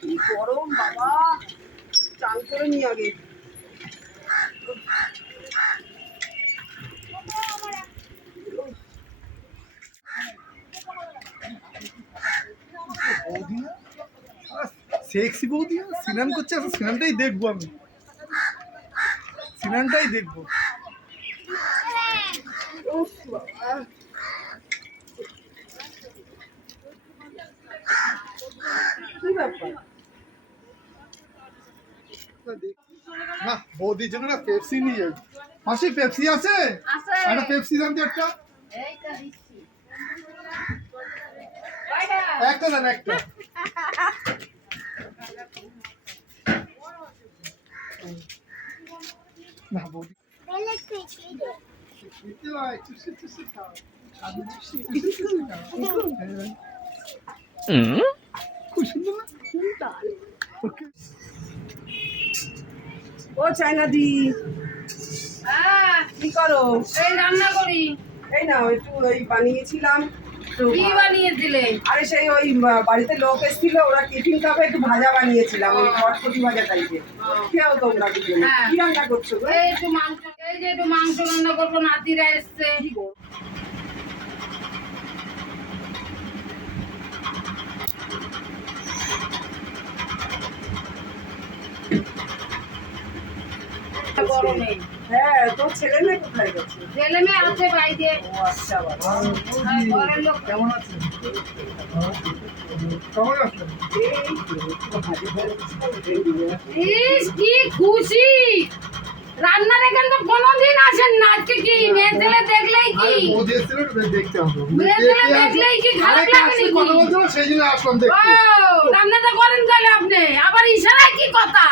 কি গরম বাবা। চান করে নি আগে। সেক্সি বৌদি সিনান করছে এখন সিনানটাই দেখব আমি। সিনানটাই দেখব। কি ব্যাপার? না বৌদির জন্য না পেপসি নিয়ে মাসি পেপসি আছে? আছে। একটা পেপসি তো একটা। একটা দেন একটা। না বৌদি। খুব সুন্দর না? ও চায়না দি। হ্যাঁ। কি করো? এই রান্না করি। এই না একটু ওই বানিয়েছিলাম। কি বানিয়ে দিলে আরে সেই ওই বাড়িতে লোক এসেছিল ওরা টিফিন কাপে একটু ভাজা বানিয়েছিলাম ওই চটপটি ভাজা টাইপের খেয়েও তোমরা হ্যাঁ। কি রান্না করছ? এই একটু মাংস এই যে একটু মাংস রান্না করব নাতিরা এসছে। হ্যাঁ তোর ছেলে মেয়ে কোথায় গেছে? ছেলে মেয়ে আছে বাইরে। ও আচ্ছা হ্যাঁ, ঘরের লোক। কেমন আছেন কেমন আছেন এই তো, কি খুশি! কোনোদিন আসেন না। আজকে কি মেয়ে ছেলে দেখলেই কি। মেয়ে ছেলে দেখলেই কি খারাপ আরে লাগে নাকি? কথা বলছিল, সেই জন্য আসলাম ও দেখতে। রান্নাটা করেন তাহলে আপনি। আবার ইশারায় কি কথা?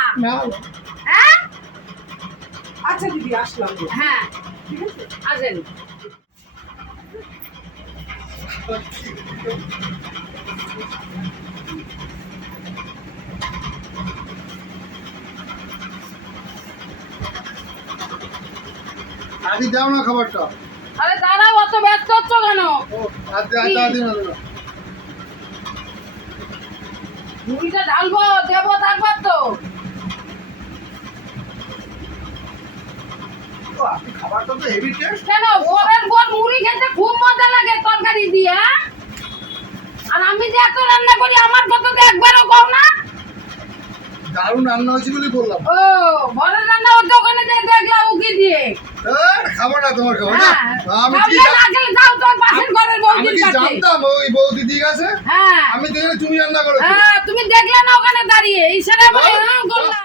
হ্যাঁ? আচ্ছা দিদি আসলাম। হ্যাঁ ঠিক আছে আসেন আদি দাও না খাবারটা। আরে দাঁড়াও অত ব্যস্ত হচ্ছ কেন। মুড়িটা ঢালবো দেবো তারপর তো ও, তো হেভি টেস্ট কেন? পরের পর মুড়ি খেতে খুব মজা লাগে তরকারি দিয়ে। হ্যাঁ? আর আমি যে এত রান্না করি আমার কথা তো একবারও কও না। দারুণ রান্না হয়েছে বলে বললাম। ও ঘরের রান্না হতো ওখানে যে দেখলাম উকি দিয়ে। আর না তোমার খাবার। না হ্যাঁ আমি কি ভাবলে না জান- খেলে যাও তোর পাশের ঘরের বৌদির কাছে। জানতাম ওই বৌদি দিক আছে? হ্যাঁ। আমি দেখলে তুমি রান্না করেছ। হ্যাঁ তুমি দেখলে না ওখানে দাঁড়িয়ে। ইশারা বলে হ্যাঁ, হ্যাঁ। করলাম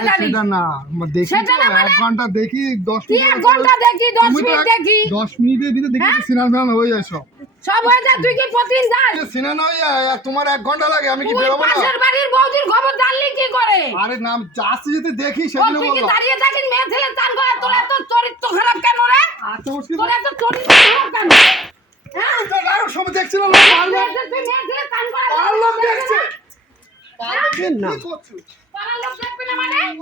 করে আরে জানিস সেটা না দেখি সেটা তো না মানে? এক ঘণ্টা দেখি দশ মিনিট এক ঘণ্টা দেখি দশ মিনিট দেখি? দশ মিনিটের ভিতরে দেখি হ্যাঁ? সিনান হয়ে যায় সব। সব হয়ে যায় তুই কি প্রতিদিন যাস? সিনান হয়ে যায় আর তোমার এক ঘণ্টা লাগে আমি কি বেরোবো না? পাশের বাড়ির বৌদির খবর জানলি কি করে? আরে নাম চাষি যদি দেখি ও, সেজন্য তুই কি দাঁড়িয়ে থাকিস মেয়ে ছেলে চান করে তোর এত চরিত্র খারাপ কেন রে? তোর এত চরিত্র খারাপ কেন? হ্যাঁ? সময় দেখছিল লোক মারলো মেয়ে ছেলে- তুই মেয়ে ছেলে চান করে আর লোক দেখছে দেখবেন না। কি করছ পাড়ার লোক দেখবে না মানে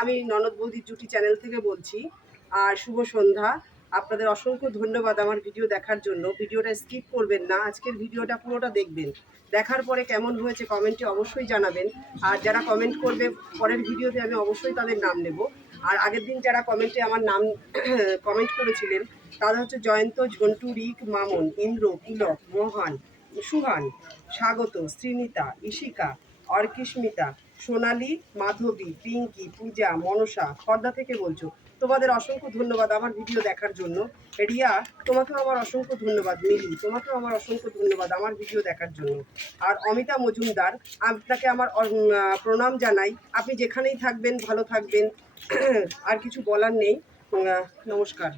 আমি ননদ বৌদির জুটি চ্যানেল থেকে বলছি, আর শুভ সন্ধ্যা। আপনাদের অসংখ্য ধন্যবাদ আমার ভিডিও দেখার জন্য। ভিডিওটা স্কিপ করবেন না, আজকের ভিডিওটা পুরোটা দেখবেন। দেখার পরে কেমন হয়েছে কমেন্টে অবশ্যই জানাবেন। আর যারা কমেন্ট করবে, পরের ভিডিওতে আমি অবশ্যই তাদের নাম নেব। আর আগের দিন যারা কমেন্টে আমার নাম কমেন্ট করেছিলেন তারা হচ্ছে জয়ন্ত, ঝন্টু, রিক, মামন, ইন্দ্র পুলক মোহন, সুহান, স্বাগত, শ্রীনিতা ইশিকা অর্কিস্মিতা সোনালী, মাধবী, পিঙ্কি, পূজা, মনসা, খর্দা থেকে বলছো। তোমাদের অসংখ্য ধন্যবাদ আমার ভিডিও দেখার জন্য। রিয়া, তোমাকেও আমার অসংখ্য ধন্যবাদ। মিলি, তোমাকেও আমার অসংখ্য ধন্যবাদ আমার ভিডিও দেখার জন্য। আর অমিতা মজুমদার, আপনাকে আমার প্রণাম জানাই। আপনি যেখানেই থাকবেন, ভালো থাকবেন। আর কিছু বলার নেই। নমস্কার।